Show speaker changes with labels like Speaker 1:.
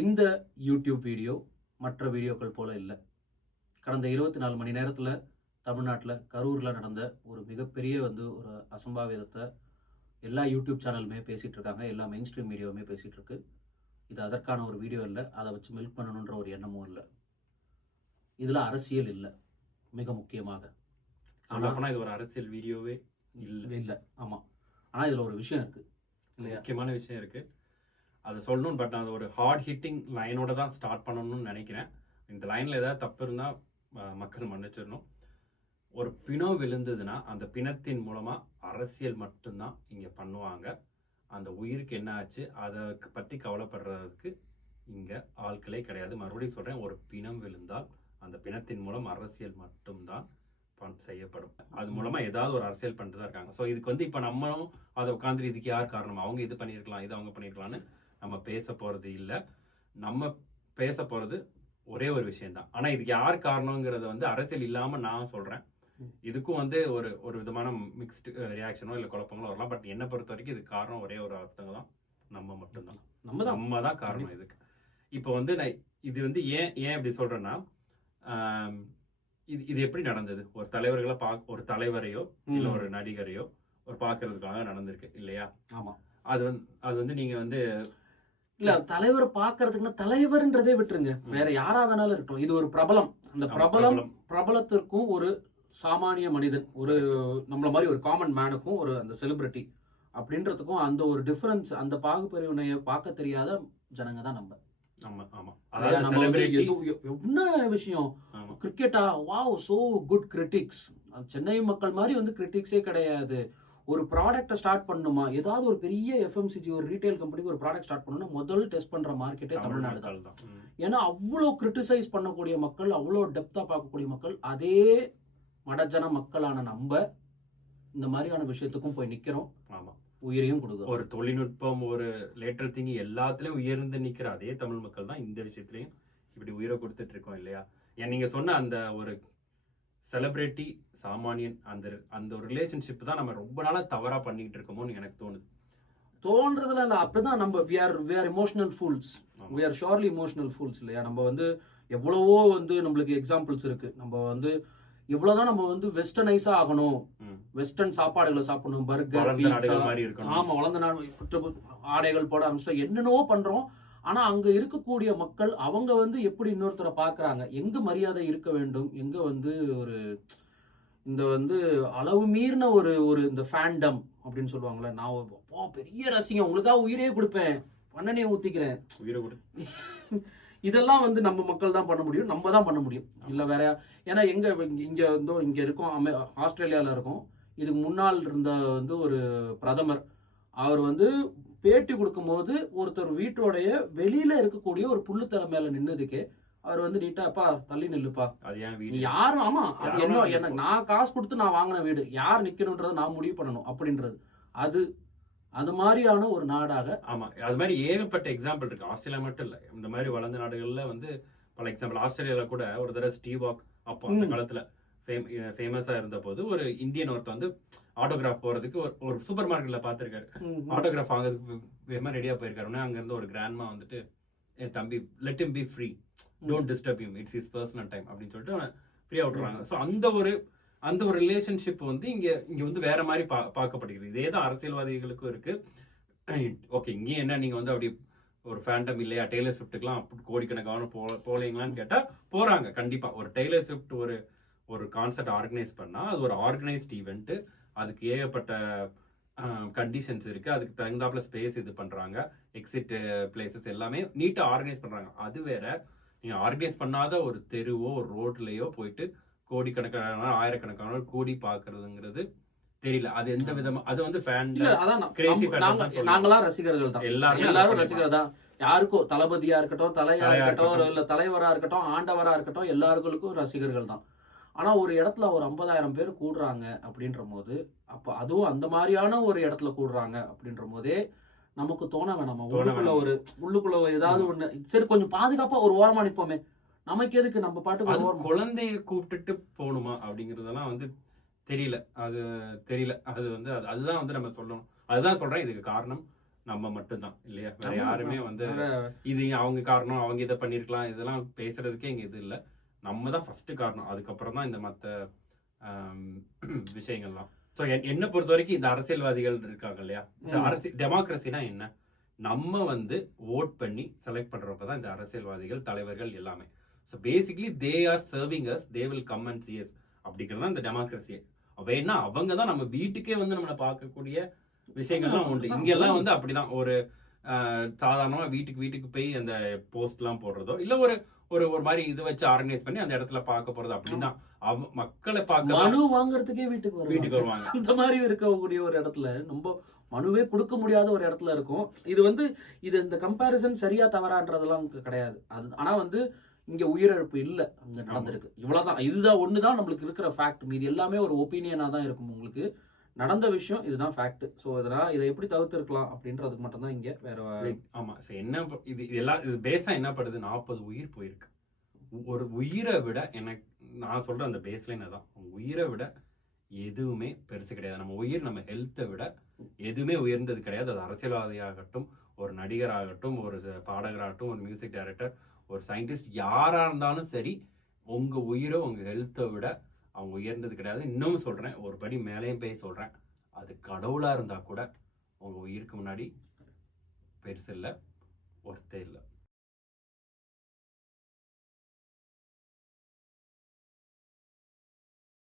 Speaker 1: இந்த YouTube video மற்ற வீடியோக்கள் போல இல்லை. கடந்த இருபத்தி நாலு மணி நேரத்தில் தமிழ்நாட்டில் கரூரில் நடந்த ஒரு மிகப்பெரிய வந்து ஒரு அசம்பாவிதத்தை எல்லா யூடியூப் சேனலுமே பேசிகிட்டு இருக்காங்க. எல்லா மெயின் ஸ்ட்ரீம் மீடியாவுமே பேசிகிட்டு இருக்கு. இது அதற்கான ஒரு வீடியோ இல்லை அதை வச்சு மில்க் பண்ணணுன்ற ஒரு எண்ணமும் இல்லை. இதில் அரசியல் இல்லை. மிக முக்கியமாக.
Speaker 2: சொல்லப்போனா இது ஒரு அரசியல் வீடியோவே இல்ல.
Speaker 1: இல்லை. ஆமாம் ஆனால் இதில் ஒரு விஷயம் இருக்குது
Speaker 2: முக்கியமான விஷயம் இருக்கு. அதை சொல்லணும் பட் அது ஒரு ஹார்ட் ஹிட்டிங் லைனோட தான் ஸ்டார்ட் பண்ணணும்னு நினைக்கிறேன். இந்த லைனில் ஏதாவது தப்பு இருந்தால் மக்கள் மன்னிச்சிடணும். ஒரு பிணம் விழுந்ததுன்னா அந்த பிணத்தின் மூலமாக அரசியல் மட்டும்தான் இங்கே பண்ணுவாங்க. அந்த உயிருக்கு என்ன ஆச்சு அதை பற்றி கவலைப்படுறதுக்கு இங்கே ஆட்களே கிடையாது. மறுபடியும் சொல்கிறேன் ஒரு பிணம் விழுந்தால் அந்த பிணத்தின் மூலம் அரசியல் மட்டும்தான் பண்- செய்யப்படும். அது மூலமா ஏதாவது ஒரு அரசியல் பண்ணிட்டு தான் இருக்காங்க. ஸோ இதுக்கு வந்து இப்போ நம்மளும் அதை உட்காந்து இதுக்கு யார் காரணம்? அவங்க இது பண்ணியிருக்கலாம் இது அவங்க பண்ணியிருக்கலாம்னு நம்ம பேச போறது இல்ல. நம்ம பேச போறது ஒரே ஒரு விஷயம் தான் ஆனா இதுக்கு யார் காரணங்கிறத வந்து அரசியல் இல்லாம நான் சொல்றேன்.
Speaker 1: ம்.
Speaker 2: இதுக்கும் வந்து ஒரு ஒரு விதமான மிக்ஸ்டு ரியாக்ஷனோ இல்ல குழப்பங்களோ வரலாம். பட் என்னை பொறுத்த வரைக்கும் இதுக்கு காரணம் ஒரே ஒரு அர்த்தங்க தான். நம்ம மட்டும்தான்.
Speaker 1: நம்ம தான்.
Speaker 2: நம்ம தான் காரணம் இதுக்கு. இப்போ வந்து நான் இது வந்து ஏன் ஏன் இப்படி சொல்றேன்னா ஆம், இது இது எப்படி நடந்தது? ஒரு தலைவர்களை பார்க்க ஒரு தலைவரையோ இல்ல ஒரு நடிகரையோ ஒரு பார்க்கறதுக்காக நடந்திருக்கு இல்லையா?
Speaker 1: ஆமாம்
Speaker 2: அது வந்து அது வந்து நீங்க வந்து
Speaker 1: இல்ல தலைவர் பாக்குறதுக்குன்னா தலைவர்ன்றதே விட்டுருங்க. வேற யாரா வேணாலும் இருக்கட்டும். இது ஒரு பிரபலம். அந்த பிரபலம். பிரபலத்திற்கும் ஒரு சாமானிய மனிதன் ஒரு நம்மள மாதிரி ஒரு காமன் மேனுக்கும் ஒரு அந்த செலிபிரிட்டி அப்படின்றதுக்கும் அந்த ஒரு டிஃபரன்ஸ் அந்த பாகுபிரிவினையை பார்க்க தெரியாத ஜனங்க தான் நம்ம. என்ன விஷயம்? கிரிக்கெட்டா wow so good critics Chennai மக்கள் மாதிரி வந்து கிரிட்டிக்ஸே கிடையாது. ஒரு ப்ராடக்ட்டை ஸ்டார்ட் பண்ணணுமா ஏதாவது ஒரு பெரிய எஃப்எம்சிஜி ஒரு ரீட்டைல் கம்பெனிக்கு ஒரு ப்ராடக்ட் ஸ்டார்ட் பண்ணணும்னா முதல் டெஸ்ட் பண்ற மார்க்கெட்டே
Speaker 2: தமிழ்
Speaker 1: தமிழ்நாடு தான். ஏன்னா அவ்வளோ கிரிட்டிசைஸ் பண்ணக்கூடிய மக்கள் அவ்வளோ டெப்தா பார்க்கக்கூடிய மக்கள் அதே மடஜன மக்களான நம்ம இந்த மாதிரியான விஷயத்துக்கும் போய் நிக்கிறோம்.
Speaker 2: ஆமா.
Speaker 1: உயிரையும் கொடுக்குறோம்.
Speaker 2: ஒரு தொழில்நுட்பம் ஒரு லேட்டர் திங்கி எல்லாத்துலயும் உயர்ந்து நிக்கிற அதே தமிழ் மக்கள் தான் இந்த விஷயத்துலயும் இப்படி உயிரை கொடுத்துட்டு இருக்கோம் இல்லையா? நீங்க சொன்ன அந்த ஒரு செலிபிரிட்டி சாமானியன் அந்த அந்த ஒரு ரிலேஷன்ஷிப் தான் நம்ம ரொம்ப நாளா தவறா பண்ணிட்டு இருக்கோமோன்னு எனக்கு தோணுது.
Speaker 1: தோன்றதுல இல்ல அப்படிதான் நம்ம we are we are emotional fools. We are surely emotional fools இல்லையா? நம்ம வந்து எவ்வளவோ வந்து நம்மளுக்கு எக்ஸாம்பிள்ஸ் இருக்கு. நம்ம வந்து எவ்வளவுதான் நம்ம வந்து வெஸ்டர்னைஸா ஆகணும். வெஸ்டர்ன் சாப்பாடுகளை சாப்பிடணும் பர்கர் ஆமா வளர்ந்த புட்டு- ஆடைகள் போட ஆரம்பிச்சோம் என்னென்னவோ பண்றோம். ஆனா அங்க இருக்கக்கூடிய மக்கள் அவங்க வந்து எப்படி இன்னொருத்தரை பாக்குறாங்க எங்க மரியாதை இருக்க வேண்டும்? எங்க வந்து ஒரு இந்த வந்து அளவு மீறின ஒரு ஒரு இந்த ஃபேண்டம் அப்படின்னு சொல்லுவாங்கல்ல நான் அப்பா, பெரிய ரசிகம் உங்களுக்காக உயிரே கொடுப்பேன். பண்ணனே ஊத்திக்கிறேன்.
Speaker 2: உயிரை கொடு.
Speaker 1: இதெல்லாம் வந்து நம்ம மக்கள் தான் பண்ண முடியும். நம்ம தான் பண்ண முடியும். இல்ல வேற ஏன்னா எங்க இங்க- வந்து இங்க இருக்கோம் அமெ ஆஸ்திரேலியால இருக்கோம். இதுக்கு முன்னால் இருந்த வந்து ஒரு பிரதமர் அவர் வந்து பேட்டி கொடுக்கும்போது ஒருத்தர் வீட்டோடைய வெளியில இருக்கக்கூடிய ஒரு புல்லுத்தலை மேல நின்னதுக்கே அவர் வந்து நீட்டாப்பா தள்ளி நில்லுப்பா.
Speaker 2: அது ஏன்
Speaker 1: நீ யாரும் ஆமா அது என்ன. எனக்கு நான் காசு கொடுத்து நான் வாங்கின வீடு யார் நிக்கணும்ன்றதை நான் முடிவு பண்ணணும் அப்படின்றது. அது அது மாதிரியான ஒரு நாடாக.
Speaker 2: ஆமா அது மாதிரி ஏகப்பட்ட எக்ஸாம்பிள் இருக்கு. ஆஸ்திரேலியா மட்டும் இல்ல. இந்த மாதிரி வளர்ந்த நாடுகள்ல வந்து பல எக்ஸாம்பிள் ஆஸ்திரேலியால கூட ஒரு தடவை ஸ்டீவாக் அப்போ அந்த. காலத்துல ஃபேமஸா இருந்த போது ஒரு இந்தியன் ஒருத்தர் வந்து ஆட்டோகிராஃப் போறதுக்கு ஒரு ஒரு சூப்பர் மார்க்கெட்ல பாத்திருக்காரு ஆட்டோகிராஃப் வாங்குறதுக்கு வேகமா ரெடியா போயிருக்காரு. உடனே அங்க இருந்து ஒரு கிராண்ட்மா வந்துட்டு என் தம்பி let him be free don't disturb him. It's is personal time அப்படின்னு சொல்லிட்டு அவனை ஃப்ரீயா விட்டுறாங்க. ஸோ அந்த ஒரு அந்த ஒரு ரிலேஷன்ஷிப் வந்து இங்க இங்க வந்து வேற மாதிரி பா பார்க்கப்படுகிறது. இதே தான் அரசியல்வாதிகளுக்கும் இருக்கு. ஓகே இங்கேயும் என்ன நீங்க வந்து அப்படி ஒரு ஃபேண்டம் இல்லையா? டெய்லர் ஸ்விஃப்ட்டுக்கெல்லாம் அப்படி கோடிக்கணக்கான போ போலீங்களான்னு கேட்டா போறாங்க. கண்டிப்பா. ஒரு டெய்லர் ஸ்விஃப்ட் ஒரு ஒரு கான்சர்ட் ஆர்கனைஸ் பண்ணா அது ஒரு ஆர்கனைஸ்ட் ஈவெண்ட் அதுக்கு ஏகப்பட்ட கண்டிஷன்ஸ் இருக்கு. அதுக்கு தகுந்தாப்புல ஸ்பேஸ் இது பண்றாங்க. எக்ஸிட் பிளேசஸ் எல்லாமே நீட்டா ஆர்கனைஸ் பண்றாங்க. அது வேற நீங்க ஆர்கனைஸ் பண்ணாத ஒரு தெருவோ ஒரு ரோட்லயோ போயிட்டு கோடிக்கணக்கான ஆயிரக்கணக்கான கூடி பாக்குறதுங்கிறது தெரியல. அது எந்த விதமா அது வந்து ஃபேன்
Speaker 1: அதான். நாங்களாம் ரசிகர்கள் தான்.
Speaker 2: எல்லாருமே
Speaker 1: எல்லாரும்
Speaker 2: அதை
Speaker 1: ரசிகர் தான். யாருக்கோ தளபதியா இருக்கட்டும் தலையா இருக்கட்டும். இல்ல தலைவரா இருக்கட்டும் ஆண்டவரா இருக்கட்டும் எல்லாருக்கும் ரசிகர்கள் தான். ஆனா ஒரு இடத்துல ஒரு ஐம்பதாயிரம் பேர் கூடுறாங்க அப்படின்ற போது அப்ப அதுவும் அந்த மாதிரியான ஒரு இடத்துல கூடுறாங்க அப்படின்ற போதே நமக்கு தோண வேணாமா? உள்ளுக்குள்ள. ஒரு உள்ளுக்குள்ள ஒரு ஏதாவது ஒண்ணு. சரி கொஞ்சம் பாதுகாப்பா ஒரு ஓரமா நிப்போமே. நமக்கு எதுக்கு நம்ம ஓரமா?
Speaker 2: குழந்தைய கூப்பிட்டுட்டு போகணுமா அப்படிங்கறதெல்லாம் வந்து தெரியல. அது தெரியல. அது வந்து அது- அதுதான் வந்து நம்ம சொல்லணும். அதுதான் சொல்றேன். இதுக்கு காரணம் நம்ம மட்டும்தான் இல்லையா? வேற யாருமே வந்து இது அவங்க காரணம் அவங்க இதை பண்ணிருக்கலாம். இதெல்லாம் பேசுறதுக்கே இங்க இது இல்ல. நம்ம தான் ஃபர்ஸ்ட் காரணம். அதுக்கப்புறம் தான் இந்த மத்த ஆம், விஷயங்கள்லாம். ஸோ என்னை பொறுத்த வரைக்கும் இந்த அரசியல்வாதிகள் இருக்காங்க இல்லையா. அரசியல் டெமோக்ரஸினா என்ன? நம்ம வந்து ஓட் பண்ணி செலக்ட் பண்றப்ப தான் இந்த அரசியல்வாதிகள் தலைவர்கள் எல்லாமே. So basically they are serving as they will come and CS அப்படிங்கிறது தான் இந்த டெமோக்ரஸியே வேணா அவங்க தான் நம்ம வீட்டுக்கே வந்து நம்மளை பார்க்கக்கூடிய விஷயங்கள்லாம் உண்டு. இங்கெல்லாம் வந்து அப்படிதான். ஒரு ஆஹ், சாதாரணமா வீட்டுக்கு வீட்டுக்கு போய் அந்த போஸ்ட்லாம் போடுறதோ இல்ல ஒரு ஒரு ஒரு மாதிரி இது வச்சு ஆர்கனைஸ் பண்ணி அந்த இடத்துல பார்க்க போறது அப்படிதான் அவ மக்களை பார்க்க
Speaker 1: மனு வாங்குறதுக்கே வீட்டுக்கு வருவாங்க.
Speaker 2: வீட்டுக்கு வருவாங்க.
Speaker 1: இந்த மாதிரி இருக்கக்கூடிய ஒரு இடத்துல நம்ம மனுவே கொடுக்க முடியாத ஒரு இடத்துல இருக்கும். இது வந்து இது இந்த கம்பேரிசன் சரியா தவறான்றதெல்லாம் கிடையாது. அது ஆனா வந்து இங்க உயிரிழப்பு இல்ல. அங்க நடந்திருக்கு. இவ்வளவுதான். இதுதான் ஒண்ணுதான் நம்மளுக்கு இருக்கிற ஃபேக்ட் மீது எல்லாமே ஒரு ஒப்பீனியனா தான் இருக்கும் உங்களுக்கு. நடந்த விஷயம் இதுதான் ஃபேக்ட் ஸோ இதெல்லாம் இதை எப்படி தவிர்த்திருக்கலாம் அப்படின்றதுக்கு மட்டும்தான் இங்கே வேற
Speaker 2: ஆமாம் ஸோ என்ன ப- இது எல்லாம் இது பேஸாக என்ன படுது? நாற்பது உயிர் போயிருக்கு. ஒரு உயிரை விட எனக்கு நான் சொல்கிற அந்த பேஸ்லைன் தான் உயிரை விட எதுவுமே பெருசு கிடையாது. நம்ம உயிர் நம்ம ஹெல்த்தை விட எதுவுமே உயர்ந்தது கிடையாது. அது அரசியல்வாதியாகட்டும் ஒரு நடிகராகட்டும் ஒரு பாடகராகட்டும் ஒரு மியூசிக் டைரக்டர் ஒரு சயின்டிஸ்ட் யாராக இருந்தாலும் சரி உங்கள் உயிரை உங்கள் ஹெல்த்தை விட அவங்க உயர்ந்தது கிடையாது. இன்னும் சொல்கிறேன் ஒரு படி மேலேயும் போய் சொல்கிறேன் அது கடவுளாக இருந்தால் கூட அவங்க உயிருக்கு முன்னாடி பெருசு இல்லை ஒர்த்தே இல்லை.